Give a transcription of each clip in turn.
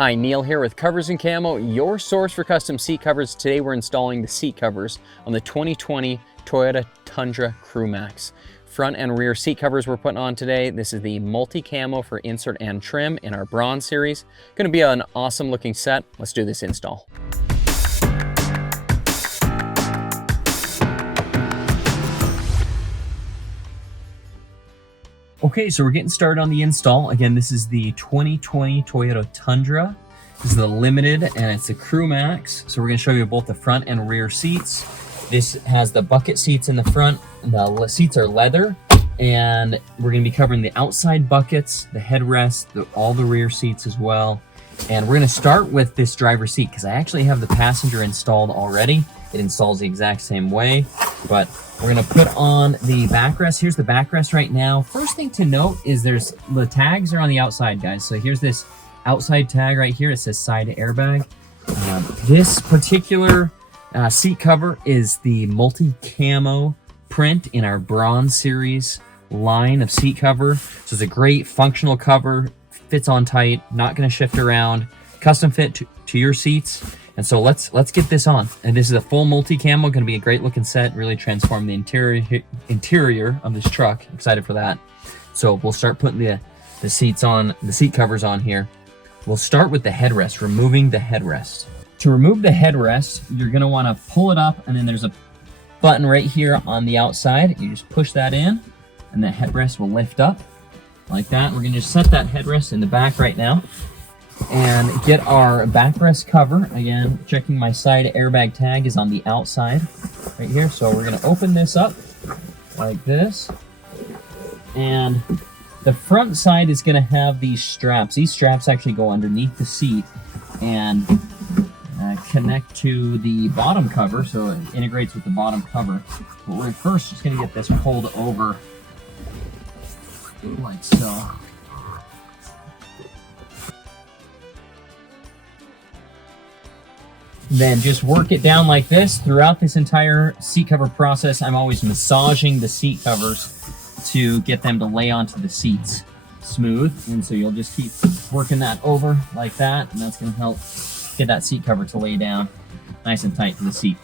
Hi, Neil here with Covers Camo, your source for custom seat covers. Today we're installing the seat covers on the 2020 Toyota Tundra Crew Max. Front and rear seat covers we're putting on today. This is the MultiCamo for insert and trim in our bronze series. Going to be an awesome looking set. Let's do this install. Okay, so we're getting started on the install. Again, this is the 2020 Toyota Tundra. This is the Limited, and it's the Crew Max. So we're gonna show you both the front and rear seats. This has the bucket seats in the front. The seats are leather, and we're gonna be covering the outside buckets, the headrest, all the rear seats as well. And we're gonna start with this driver's seat because I actually have the passenger installed already. It installs the exact same way, but we're gonna put on the backrest. Here's the backrest right now. First thing to note is the tags are on the outside, guys. So here's this outside tag right here. It says side airbag. This particular seat cover is the MultiCamo print in our bronze series line of seat cover. So it's a great functional cover, fits on tight, not gonna shift around, custom fit to your seats. And so let's get this on. And this is a full MultiCamo, going to be a great looking set, really transform the interior of this truck. Excited for that. So we'll start putting the seats on, the seat covers on here. We'll start with the headrest, removing the headrest. To remove the headrest, you're going to want to pull it up, and then there's a button right here on the outside. You just push that in, and the headrest will lift up like that. We're going to just set that headrest in the back right now and get our backrest cover. Again, checking my side airbag tag is on the outside right here. So we're gonna open this up like this. And the front side is gonna have these straps. These straps actually go underneath the seat and connect to the bottom cover. So it integrates with the bottom cover. But we're first just gonna get this pulled over like so. Then just work it down like this. Throughout this entire seat cover process, I'm always massaging the seat covers to get them to lay onto the seats smooth. And so you'll just keep working that over like that, and that's gonna help get that seat cover to lay down nice and tight to the seat.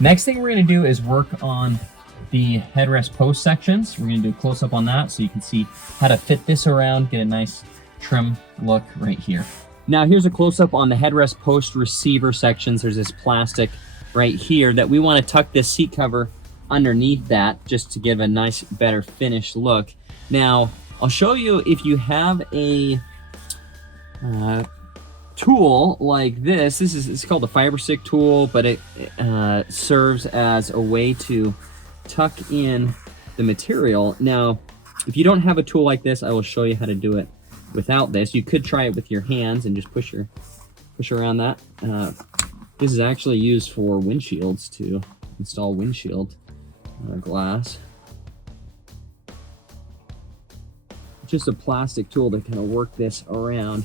Next thing we're gonna do is work on the headrest post sections. We're gonna do a close-up on that so you can see how to fit this around, get a nice trim look right here. Now here's a close-up on the headrest post receiver sections. There's this plastic right here that we want to tuck this seat cover underneath that just to give a nice, better finished look. Now, I'll show you if you have a tool like this. It's called the fiber stick tool, but it serves as a way to tuck in the material. Now, if you don't have a tool like this, I will show you how to do it without this. You could try it with your hands and just push around that. This is actually used for windshields, to install windshield glass. Just a plastic tool to kind of work this around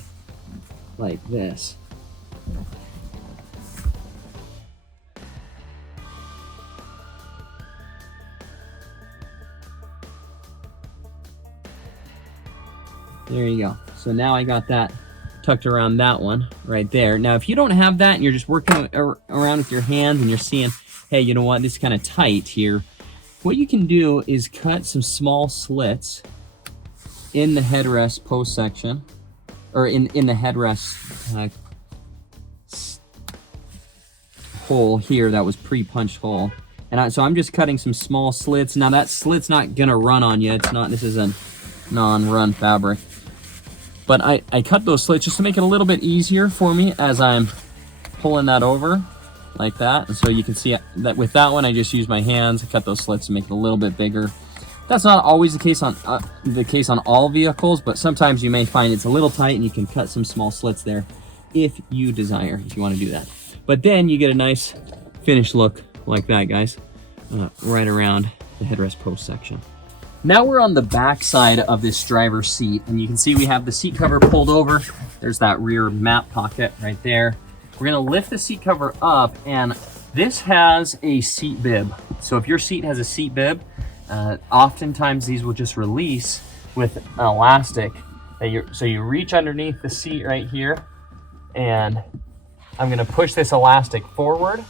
like this. There you go. So now I got that tucked around that one right there. Now, if you don't have that and you're just working around with your hands and you're seeing, hey, you know what, this is kind of tight here, what you can do is cut some small slits in the headrest post section, or in the headrest hole here that was pre-punched hole. And so I'm just cutting some small slits. Now that slit's not gonna run on you. It's not, this is a non-run fabric. But I cut those slits just to make it a little bit easier for me as I'm pulling that over like that. And so you can see that with that one, I just use my hands, I cut those slits to make it a little bit bigger. That's not always the case on all vehicles, but sometimes you may find it's a little tight and you can cut some small slits there if you desire, if you want to do that. But then you get a nice finished look like that, guys, right around the headrest post section. Now we're on the back side of this driver's seat, and you can see we have the seat cover pulled over. There's that rear map pocket right there. We're gonna lift the seat cover up, and this has a seat bib. So if your seat has a seat bib, oftentimes these will just release with an elastic. So you reach underneath the seat right here, And I'm gonna push this elastic forward,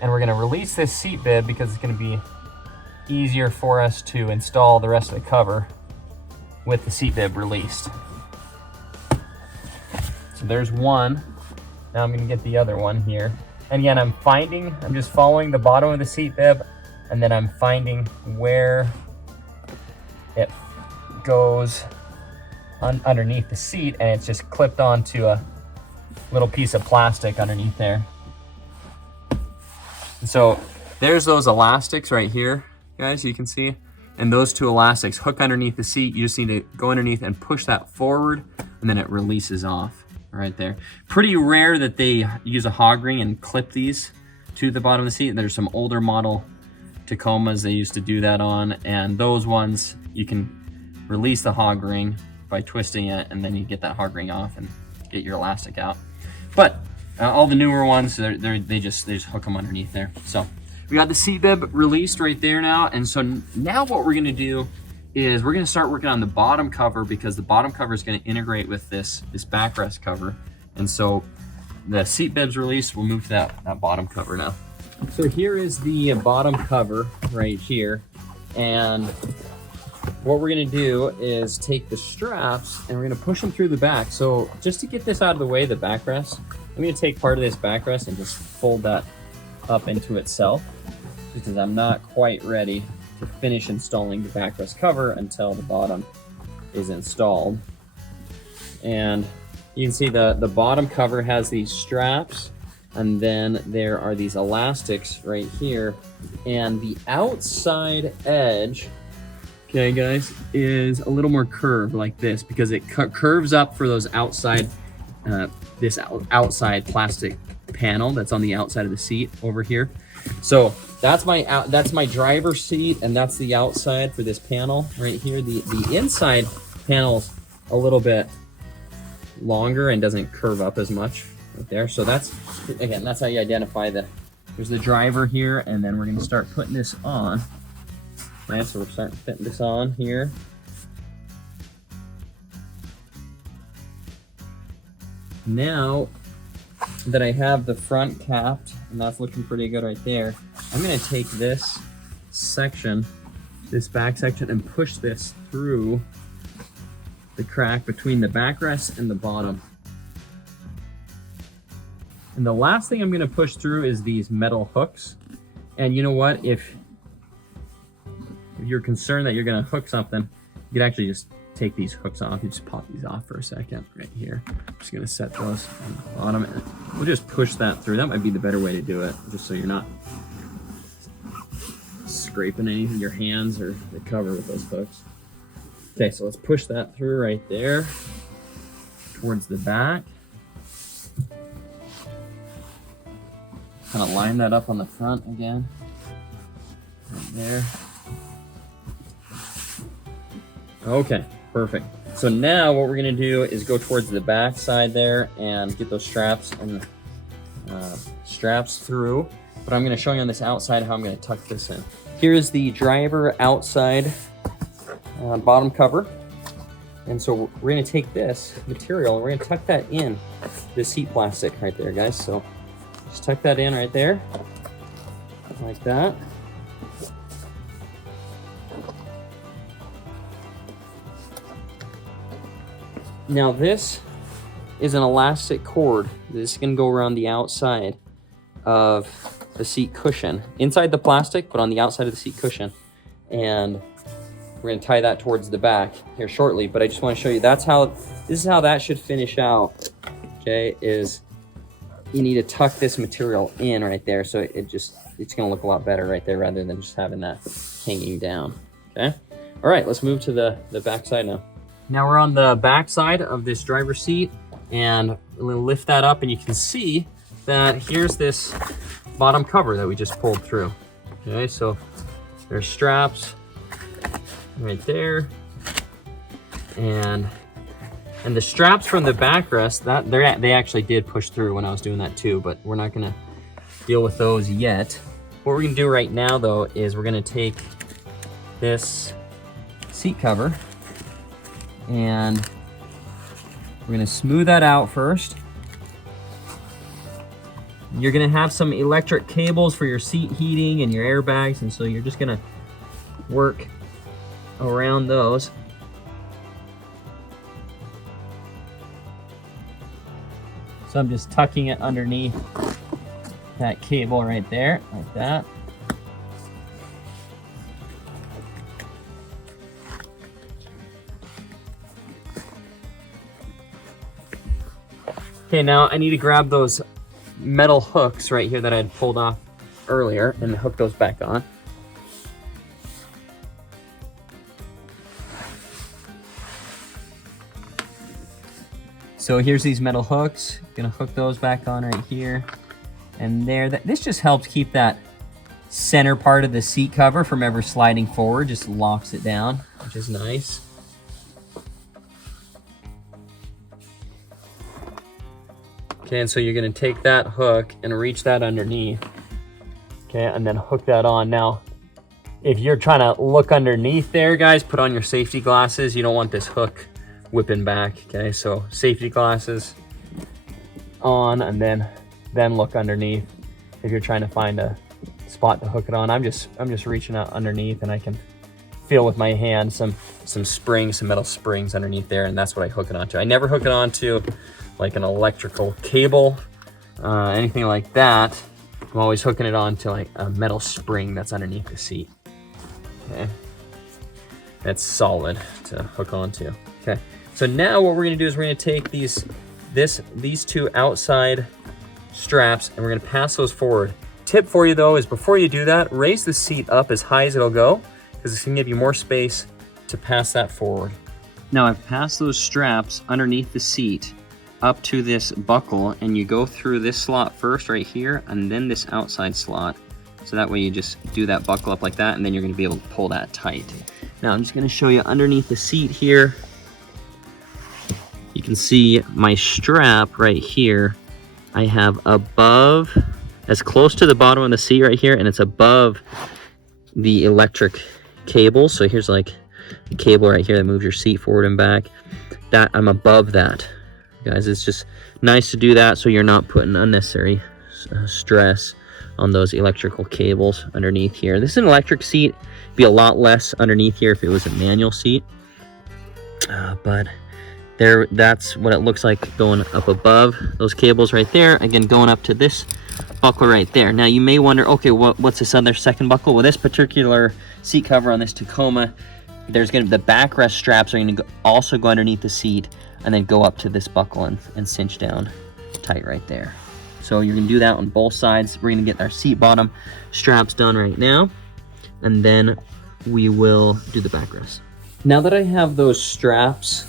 and we're gonna release this seat bib because it's gonna be easier for us to install the rest of the cover with the seat bib released. So there's one. Now I'm gonna get the other one here. And again, I'm just following the bottom of the seat bib, and then I'm finding where it goes underneath the seat, and it's just clipped onto a little piece of plastic underneath there. And so there's those elastics right here, guys, you can see. And those two elastics hook underneath the seat. You just need to go underneath and push that forward, and then it releases off right there. Pretty rare that they use a hog ring and clip these to the bottom of the seat. There's some older model Tacomas they used to do that on, and those ones you can release the hog ring by twisting it, and then you get that hog ring off and get your elastic out. But all the newer ones, they just hook them underneath there. So we got the seat bib released right there now, and so now what we're gonna do is we're gonna start working on the bottom cover, because the bottom cover is gonna integrate with this backrest cover. And so the seat bib's released, we'll move to that bottom cover now. So here is the bottom cover right here, and what we're gonna do is take the straps and we're gonna push them through the back. So just to get this out of the way, the backrest, I'm gonna take part of this backrest and just fold that up into itself, because I'm not quite ready to finish installing the backrest cover until the bottom is installed. And you can see the bottom cover has these straps, and then there are these elastics right here, and the outside edge, okay guys, is a little more curved like this, because it curves up for those outside, this outside plastic panel that's on the outside of the seat over here. So that's my driver's seat, and that's the outside for this panel right here. The inside panel's a little bit longer and doesn't curve up as much right there. So that's how you identify there's the driver here, and then we're gonna start putting this on. Okay, so we're starting fitting this on here. Now that I have the front capped, and that's looking pretty good right there, I'm gonna take this section, this back section, and push this through the crack between the backrest and the bottom. And the last thing I'm gonna push through is these metal hooks. And you know what? If you're concerned that you're gonna hook something, you can actually just take these hooks off. You just pop these off for a second right here. I'm just gonna set those on the bottom, and we'll just push that through. That might be the better way to do it, just so you're not scraping anything, your hands or the cover with those hooks. Okay, so let's push that through right there towards the back. Kind of line that up on the front again, right there. Okay, perfect. So now what we're gonna do is go towards the back side there and get those straps and straps through. But I'm gonna show you on this outside how I'm gonna tuck this in. Here's the driver outside bottom cover. And so we're gonna take this material and we're gonna tuck that in the seat plastic right there, guys. So just tuck that in right there, like that. Now this is an elastic cord. This is gonna go around the outside of the seat cushion, inside the plastic, but on the outside of the seat cushion. And we're gonna tie that towards the back here shortly, but I just wanna show you, this is how that should finish out, okay, is you need to tuck this material in right there, so it's gonna look a lot better right there rather than just having that hanging down, okay? All right, let's move to the back side now. Now we're on the back side of this driver's seat, and we'll lift that up, and you can see that here's this bottom cover that we just pulled through. Okay, so there's straps right there, and the straps from the backrest, they actually did push through when I was doing that too, but we're not gonna deal with those yet. What we're gonna do right now though is we're gonna take this seat cover and we're gonna smooth that out first. You're gonna have some electric cables for your seat heating and your airbags, and so you're just gonna work around those. So I'm just tucking it underneath that cable right there, like that. Okay, now I need to grab those metal hooks right here that I had pulled off earlier and hook those back on. So here's these metal hooks. Gonna hook those back on right here and there. This just helps keep that center part of the seat cover from ever sliding forward. Just locks it down, which is nice. Okay, and so you're gonna take that hook and reach that underneath. Okay, and then hook that on. Now, if you're trying to look underneath there, guys, put on your safety glasses. You don't want this hook whipping back. Okay, so safety glasses on, and then look underneath if you're trying to find a spot to hook it on. I'm just reaching out underneath, and I can feel with my hand some springs, some metal springs underneath there, and that's what I hook it onto. I never hook it onto like an electrical cable, anything like that. I'm always hooking it onto like a metal spring that's underneath the seat. Okay, that's solid to hook onto. Okay, so now what we're gonna do is we're gonna take these two outside straps and we're gonna pass those forward. Tip for you though is before you do that, raise the seat up as high as it'll go, because it's gonna give you more space to pass that forward. Now I've passed those straps underneath the seat up to this buckle, and you go through this slot first right here and then this outside slot. So that way you just do that buckle up like that, and then you're gonna be able to pull that tight. Now I'm just gonna show you underneath the seat here. You can see my strap right here. I have above, as close to the bottom of the seat right here, and it's above the electric cable. So here's like a cable right here that moves your seat forward and back. That I'm above that. Guys, it's just nice to do that so you're not putting unnecessary stress on those electrical cables underneath here. This is an electric seat. It'd be a lot less underneath here if it was a manual seat. But there, that's what it looks like going up above those cables right there. Again, going up to this buckle right there. Now you may wonder, okay, what's this other second buckle? Well, this particular seat cover on this Tacoma, there's gonna, the backrest straps are gonna also go underneath the seat and then go up to this buckle and cinch down tight right there. So you're gonna do that on both sides. We're gonna get our seat bottom straps done right now, and then we will do the backrest. Now that I have those straps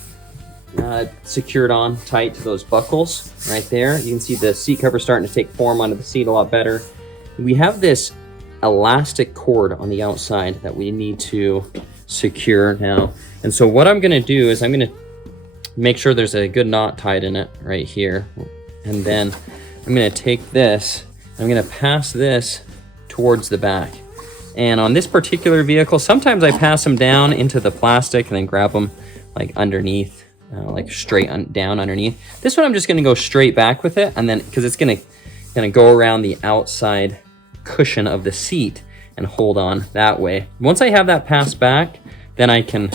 secured on tight to those buckles right there, you can see the seat cover starting to take form onto the seat a lot better. We have this elastic cord on the outside that we need to secure now. And so what I'm gonna do is I'm gonna make sure there's a good knot tied in it right here. And then I'm gonna take this, I'm gonna pass this towards the back. And on this particular vehicle, sometimes I pass them down into the plastic and then grab them like underneath, like straight down underneath. This one I'm just gonna go straight back with it, and then, because it's gonna go around the outside cushion of the seat and hold on that way. Once I have that passed back, then I can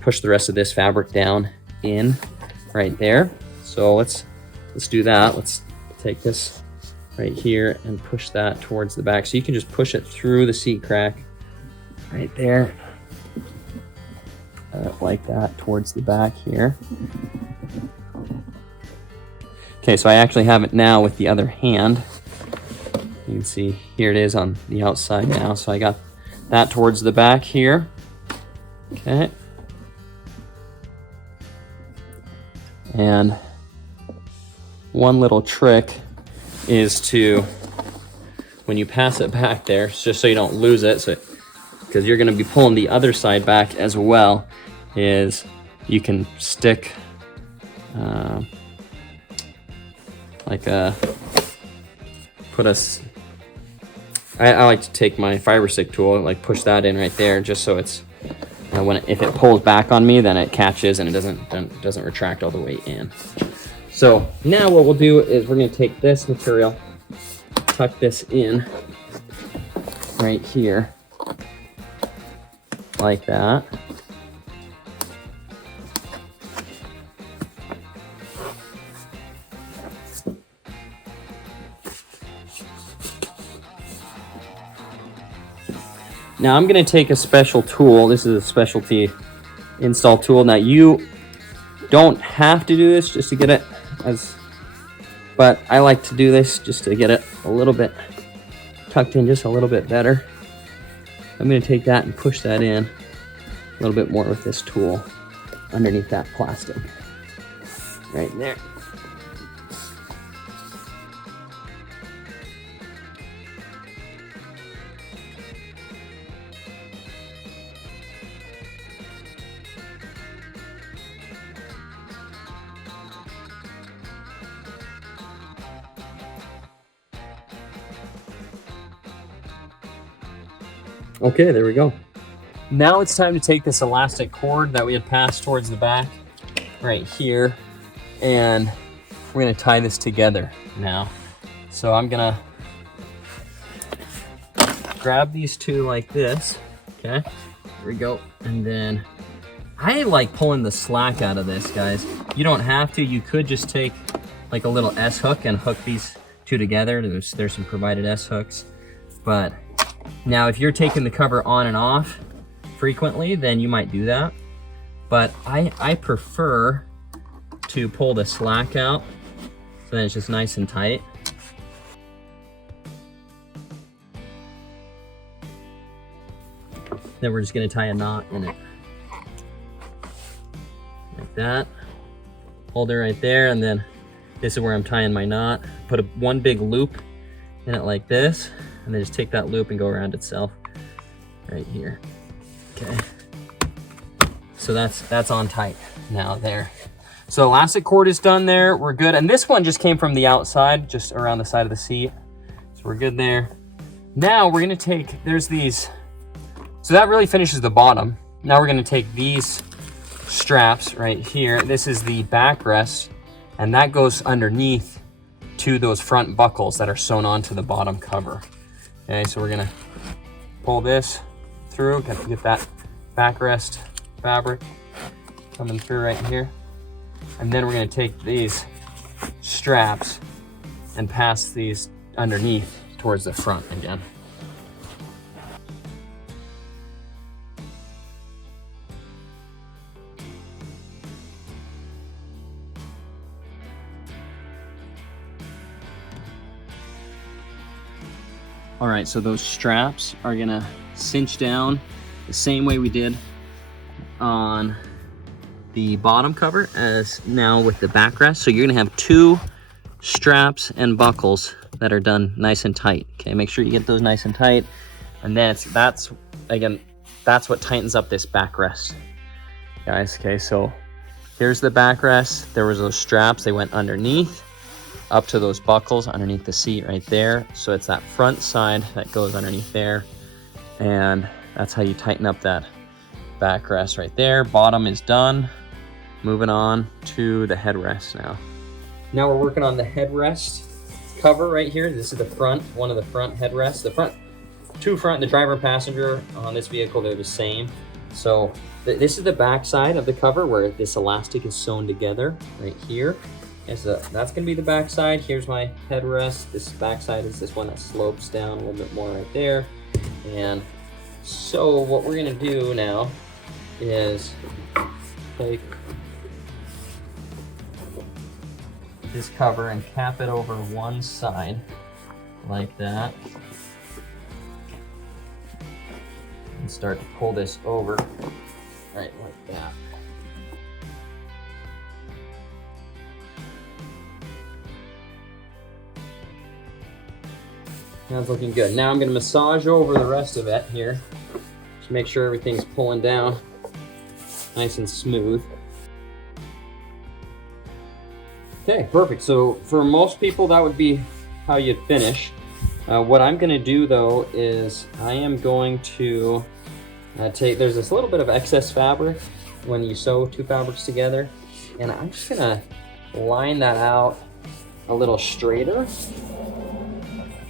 push the rest of this fabric down in right there. So let's do that. Let's take this right here and push that towards the back. So you can just push it through the seat crack right there, like that, towards the back here. Okay, so I actually have it now with the other hand. You can see here it is on the outside now. So I got that towards the back here. Okay. And one little trick is to, when you pass it back there, just so you don't lose it, so because you're going to be pulling the other side back as well, is you can stick like a, I like to take my fiber stick tool and like push that in right there, just so it's if it pulls back on me, then it catches and it doesn't retract all the way in. So now what we'll do is we're going to take this material tuck this in right here, like that. Now I'm going to take a special tool. This is a specialty install tool. Now you don't have to do this just to get it but I like to do this just to get it a little bit tucked in just a little bit better. I'm going to take that and push that in a little bit more with this tool underneath that plastic right there. Okay, there we go. Now it's time to take this elastic cord that we had passed towards the back right here, and we're gonna tie this together now. So I'm gonna grab these two like this, okay? Here we go. And then I like pulling the slack out of this, guys. You don't have to. You could just take like a little S hook and hook these two together. There's some provided S hooks, but now, if you're taking the cover on and off frequently, then you might do that. But I prefer to pull the slack out so then it's just nice and tight. Then we're just going to tie a knot in it. Like that. Hold it right there, and then this is where I'm tying my knot. Put one big loop in it like this, and then just take that loop and go around itself right here. Okay, so that's on tight now there. So elastic cord is done there, we're good. And this one just came from the outside, just around the side of the seat, so we're good there. Now we're gonna take, there's these, so that really finishes the bottom. Now we're gonna take these straps right here. This is the backrest, and that goes underneath to those front buckles that are sewn onto the bottom cover. Okay, so we're gonna pull this through, get that backrest fabric coming through right here. And then we're gonna take these straps and pass these underneath towards the front again. All right, so those straps are gonna cinch down the same way we did on the bottom cover as now with the backrest. So you're gonna have two straps and buckles that are done nice and tight. Okay, make sure you get those nice and tight. And then that's what tightens up this backrest, guys. Okay, so here's the backrest. There was those straps, they went underneath up to those buckles underneath the seat right there. So it's that front side that goes underneath there. And that's how you tighten up that backrest right there. Bottom is done. Moving on to the headrest now. Now we're working on the headrest cover right here. This is the front, one of the front headrests. The front, two front, the driver and passenger on this vehicle, they're the same. So this is the back side of the cover where this elastic is sewn together right here. And so that's gonna be the back side. Here's my headrest. This back side is this one that slopes down a little bit more right there. And so what we're gonna do now is take this cover and cap it over one side like that. And start to pull this over right like that. That's looking good. Now I'm going to massage over the rest of it here. Just make sure everything's pulling down nice and smooth. Okay, perfect. So for most people, that would be how you'd finish. What I'm going to do though is I am going to there's this little bit of excess fabric when you sew two fabrics together, and I'm just going to line that out a little straighter.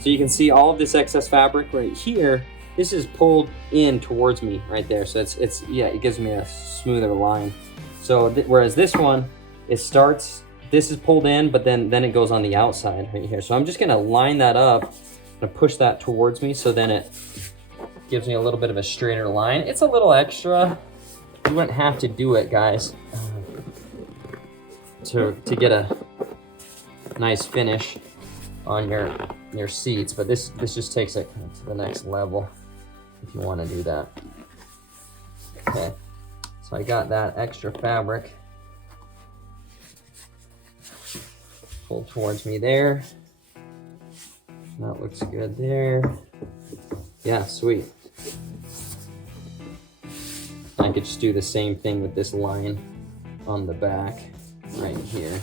So you can see all of this excess fabric right here. This is pulled in towards me right there. So it's yeah, it gives me a smoother line. So whereas this one, it starts, this is pulled in, but then it goes on the outside right here. So I'm just gonna line that up, I'm gonna push that towards me, so then it gives me a little bit of a straighter line. It's a little extra. You wouldn't have to do it, guys, to get a nice finish on your seats, but this just takes it to the next level if you want to do that. Okay, so I got that extra fabric pulled towards me there. That looks good there. Yeah, sweet. I could just do the same thing with this line on the back right here.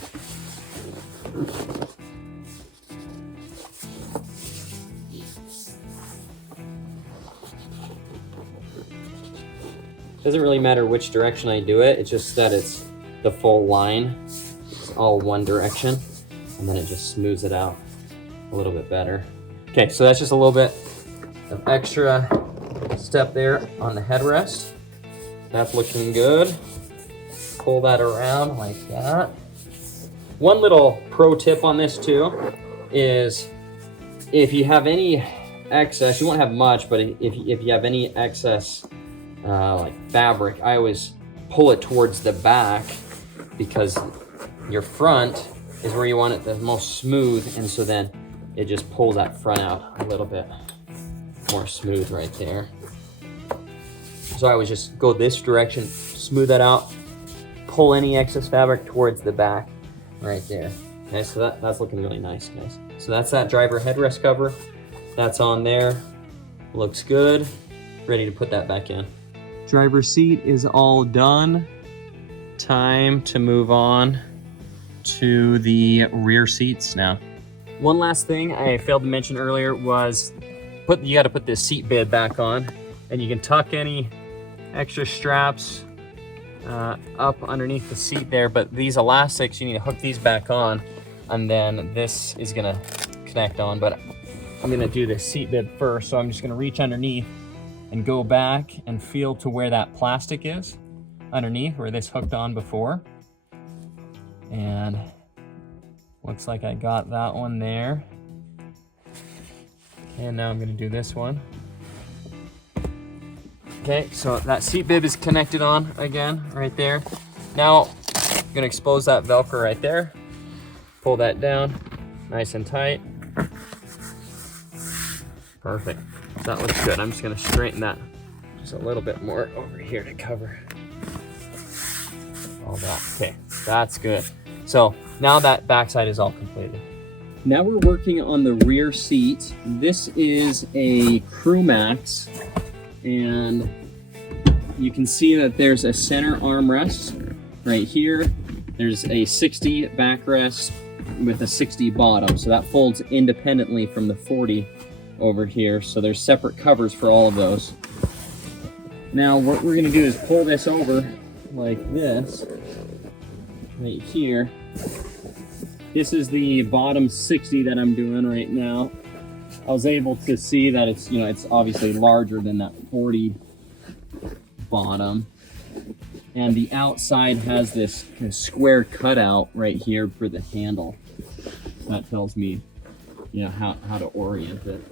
Doesn't really matter which direction I do it, it's just that it's the full line. It's all one direction, and then it just smooths it out a little bit better. Okay, so that's just a little bit of extra step there on the headrest. That's looking good. Pull that around like that. One little pro tip on this too is if you have any excess, you won't have much, but if you have any excess like fabric, I always pull it towards the back because your front is where you want it the most smooth, and so then it just pulls that front out a little bit more smooth right there. So I always just go this direction, smooth that out, pull any excess fabric towards the back right there. Okay, so that's looking really nice, guys. So that's that driver headrest cover. That's on there, looks good. Ready to put that back in. Driver's seat is all done. Time to move on to the rear seats now. One last thing I failed to mention earlier was you got to put this seat bib back on, and you can tuck any extra straps up underneath the seat there, but these elastics, you need to hook these back on, and then this is gonna connect on. But I'm gonna do the seat bib first, so I'm just gonna reach underneath and go back and feel to where that plastic is underneath where this hooked on before. And looks like I got that one there. And now I'm gonna do this one. Okay, so that seat bib is connected on again, right there. Now, I'm gonna expose that Velcro right there. Pull that down, nice and tight. Perfect, that looks good. I'm just gonna straighten that just a little bit more over here to cover all that. Okay, that's good. So now that backside is all completed. Now we're working on the rear seat. This is a CrewMax, and you can see that there's a center armrest right here. There's a 60 backrest with a 60 bottom, so that folds independently from the 40 over here. So there's separate covers for all of those. Now what we're gonna do is pull this over like this, right here. This is the bottom 60 that I'm doing right now. I was able to see that it's, you know, it's obviously larger than that 40 bottom. And the outside has this kind of square cutout right here for the handle. That tells me, you know, how to orient it.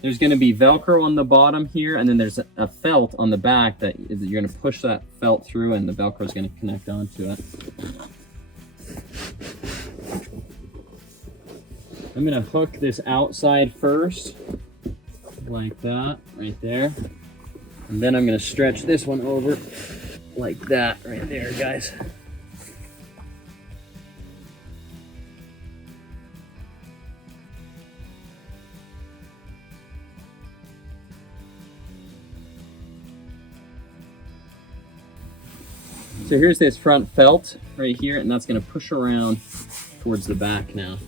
There's going to be Velcro on the bottom here, and then there's a felt on the back that you're going to push that felt through, and the Velcro is going to connect onto it. I'm going to hook this outside first, like that, right there. And then I'm going to stretch this one over like that right there, guys. So here's this front felt right here, and that's going to push around towards the back now.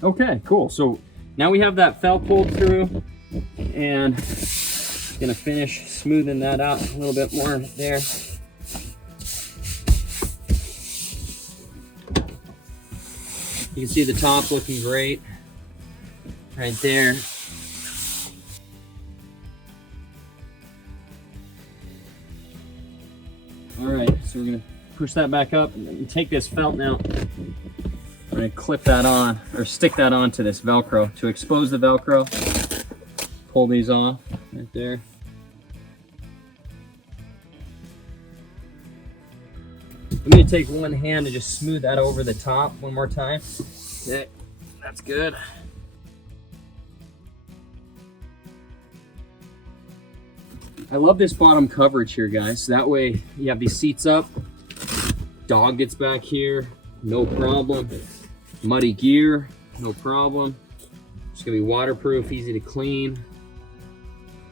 Okay, cool. So now we have that felt pulled through, and Gonna finish smoothing that out a little bit more there. You can see the top looking great right there. All right, so we're gonna push that back up and take this felt now. I'm gonna clip that on, or stick that onto this Velcro to expose the Velcro. Pull these off right there. I'm gonna take one hand and just smooth that over the top one more time. Okay, that's good. I love this bottom coverage here, guys. That way you have these seats up, dog gets back here, no problem. Muddy gear, no problem. It's gonna be waterproof, easy to clean.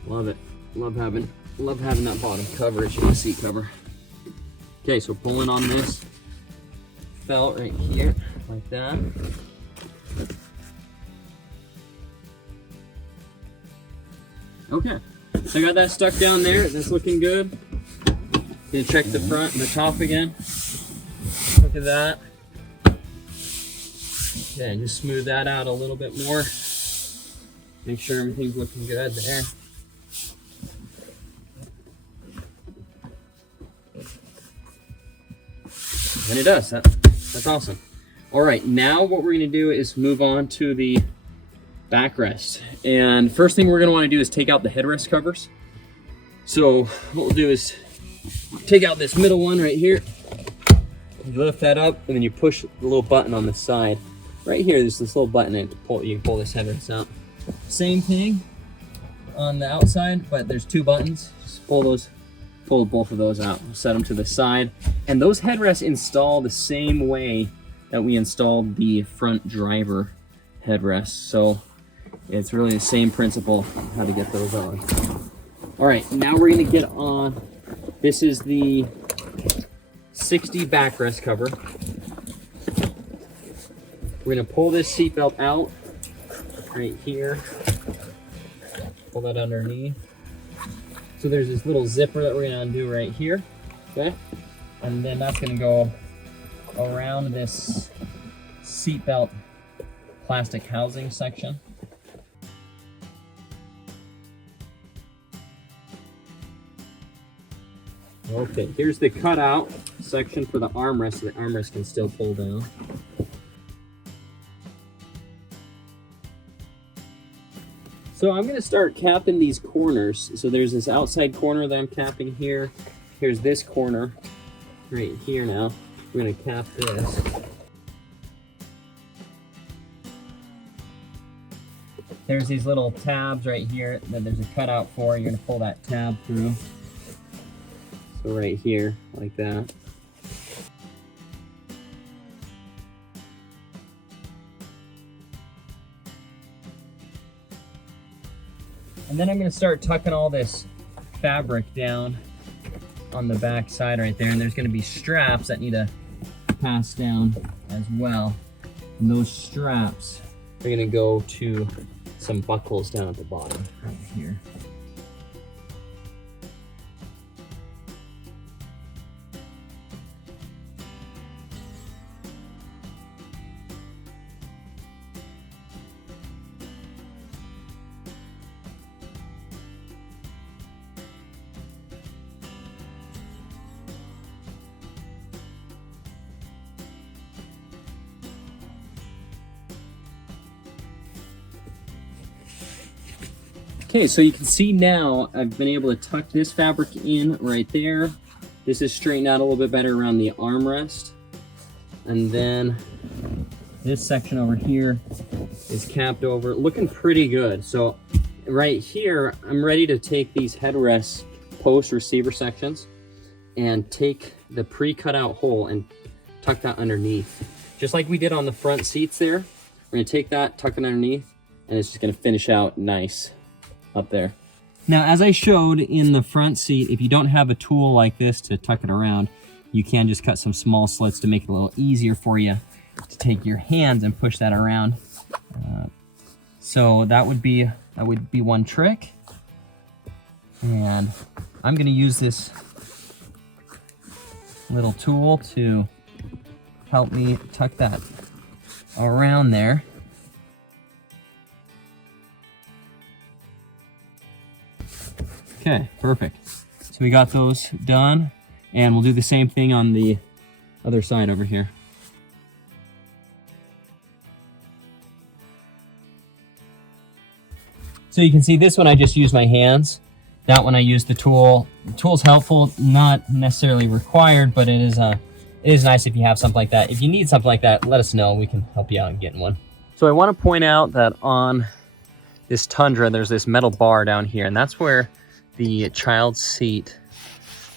Love it. Love having that bottom coverage in the seat cover. Okay, so pulling on this felt right here, like that. Okay, so I got that stuck down there. That's looking good. Gonna check the front and the top again. Look at that. Yeah, just smooth that out a little bit more. Make sure everything's looking good there. And it does. That's awesome. All right, now what we're gonna do is move on to the backrest. And first thing we're gonna wanna do is take out the headrest covers. So what we'll do is take out this middle one right here. You lift that up and then you push the little button on the side. Right here, there's this little button and you can pull this headrest out. Same thing on the outside, but there's two buttons. Just pull both of those out. Set them to the side. And those headrests install the same way that we installed the front driver headrests. So it's really the same principle how to get those on. All right, now we're gonna get on. This is the 60 backrest cover. We're gonna pull this seatbelt out right here. Pull that underneath. So there's this little zipper that we're gonna undo right here, okay? And then that's gonna go around this seatbelt plastic housing section. Okay, here's the cutout section for the armrest, so the armrest can still pull down. So I'm gonna start capping these corners. So there's this outside corner that I'm capping here. Here's this corner right here now. We're gonna cap this. There's these little tabs right here that there's a cutout for. You're gonna pull that tab through. So right here, like that. And then I'm gonna start tucking all this fabric down on the back side right there. And there's gonna be straps that need to pass down as well. And those straps are gonna go to some buckles down at the bottom right here. Okay, so you can see now I've been able to tuck this fabric in right there. This is straightened out a little bit better around the armrest. And then this section over here is capped over, looking pretty good. So right here, I'm ready to take these headrest post receiver sections and take the pre-cut out hole and tuck that underneath. Just like we did on the front seats there. We're gonna take that, tuck it underneath, and it's just gonna finish out nice up there. Now, as I showed in the front seat, if you don't have a tool like this to tuck it around, you can just cut some small slits to make it a little easier for you to take your hands and push that around. So that would be one trick. And I'm gonna use this little tool to help me tuck that around there. Okay, perfect. So we got those done, and we'll do the same thing on the other side over here. So you can see this one I just used my hands. That one I used the tool. The tool's helpful, not necessarily required, but it is nice if you have something like that. If you need something like that, let us know. We can help you out in getting one. So I want to point out that on this Tundra, there's this metal bar down here, and that's where the child seat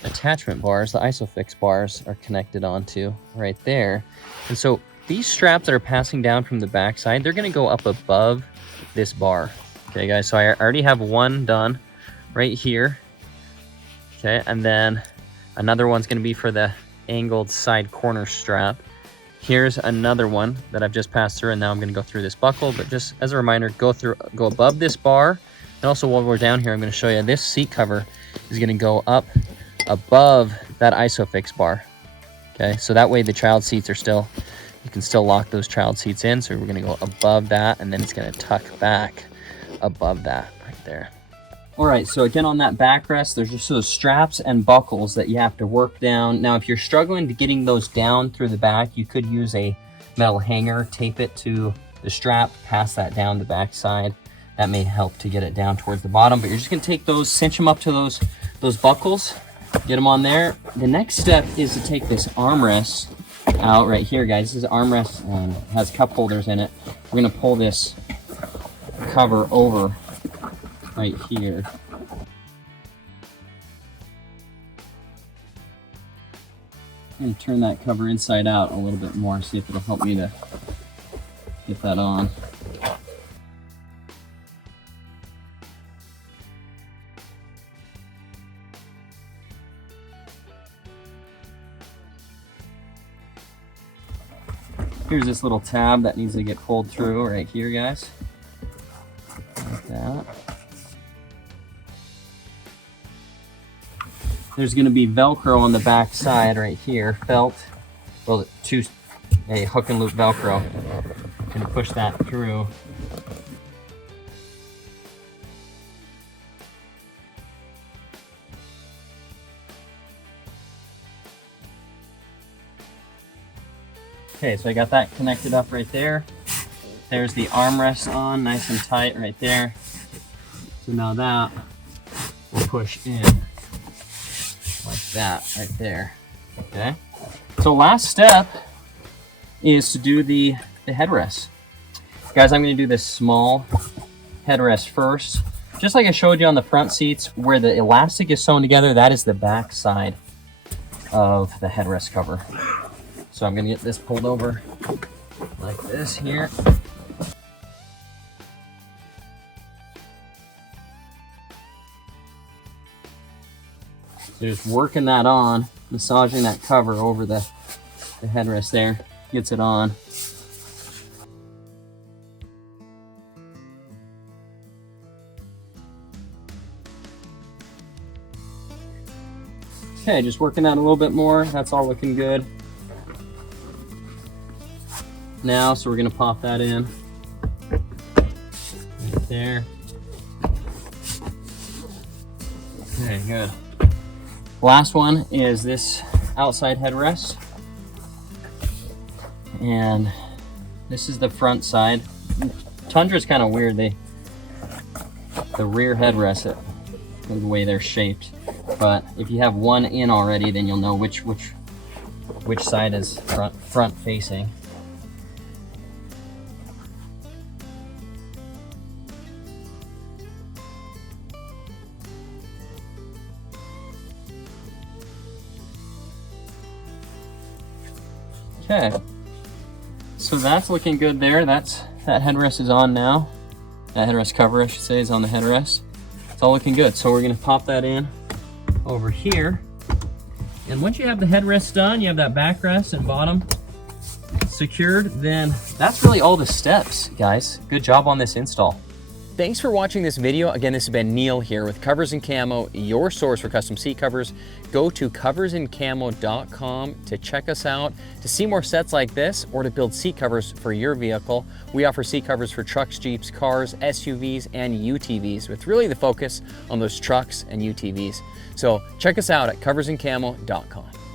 attachment bars, the ISOFIX bars, are connected onto right there. And so these straps that are passing down from the backside, they're going to go up above this bar. Okay, guys, so I already have one done right here. Okay, and then another one's going to be for the angled side corner strap. Here's another one that I've just passed through, and now I'm going to go through this buckle. But just as a reminder, go above this bar. And also while we're down here, I'm going to show you this seat cover is going to go up above that ISOFIX bar. Okay, so that way the child seats are still, you can still lock those child seats in. So we're going to go above that, and then it's going to tuck back above that right there. All right, so again on that backrest, there's just those straps and buckles that you have to work down. Now, if you're struggling to getting those down through the back, you could use a metal hanger, tape it to the strap, pass that down the back side. That may help to get it down towards the bottom, but you're just gonna take those, cinch them up to those buckles, get them on there. The next step is to take this armrest out right here, guys. This is armrest and has cup holders in it. We're gonna pull this cover over right here. I'm going to turn that cover inside out a little bit more, see if it'll help me to get that on. Here's this little tab that needs to get pulled through right here, guys. Like that. There's going to be Velcro on the back side right here, felt, well, a hook and loop Velcro. Going to push that through. Okay, so I got that connected up right there. There's the armrest on, nice and tight right there. So now that will push in like that right there. Okay. So last step is to do the headrest. Guys, I'm going to do this small headrest first. Just like I showed you on the front seats, where the elastic is sewn together, that is the back side of the headrest cover. So I'm going to get this pulled over like this here. So just working that on, massaging that cover over the headrest there, gets it on. Okay, just working that a little bit more. That's all looking good. Now, so we're gonna pop that in right there. Okay, good. Last one is this outside headrest, and this is the front side. Tundra's kind of weird. The rear headrest, the way they're shaped, but if you have one in already, then you'll know which side is front facing. Okay, so that's looking good there. That headrest is on now. That headrest cover, I should say, is on the headrest. It's all looking good. So we're gonna pop that in over here. And once you have the headrest done, you have that backrest and bottom secured, then that's really all the steps, guys. Good job on this install. thanks for watching this video. Again, this has been Neil here with Covers and Camo, your source for custom seat covers. Go to coversandcamo.com to check us out, to see more sets like this, or to build seat covers for your vehicle. We offer seat covers for trucks, Jeeps, cars, SUVs, and UTVs, with really the focus on those trucks and UTVs. So check us out at coversandcamo.com.